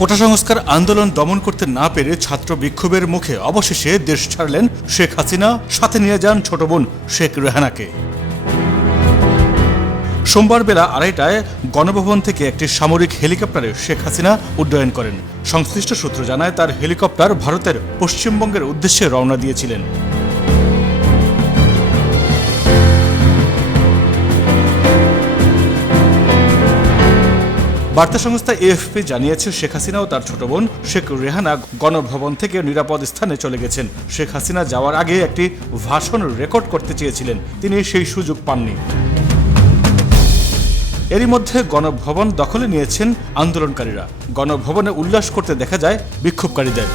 কোটা সংস্কার আন্দোলন দমন করতে না পেরে ছাত্র বিক্ষোভের মুখে অবশেষে দেশ ছাড়লেন শেখ হাসিনা, সাথে নিয়ে যান ছোট বোন শেখ রেহানাকে। সোমবার বেলা 2:30টায় গণভবন থেকে একটি সামরিক হেলিকপ্টারে শেখ হাসিনা উড্ডয়ন করেন। সংশ্লিষ্ট সূত্র জানায়, তার হেলিকপ্টার ভারতের পশ্চিমবঙ্গের উদ্দেশ্যে রওনা দিয়েছিলেন। বার্তা সংস্থা এএফপি জানিয়েছে, শেখ হাসিনা ও তার ছোট বোন শেখ রেহানা গণভবন থেকে নিরাপদ স্থানে চলে গেছেন। শেখ হাসিনা যাওয়ার আগে একটি ভাষণ রেকর্ড করতে চেয়েছিলেন, তিনি সেই সুযোগ পাননি। এরই মধ্যে গণভবন দখলে নিয়েছেন আন্দোলনকারীরা। গণভবনে উল্লাস করতে দেখা যায় বিক্ষোভকারীদের।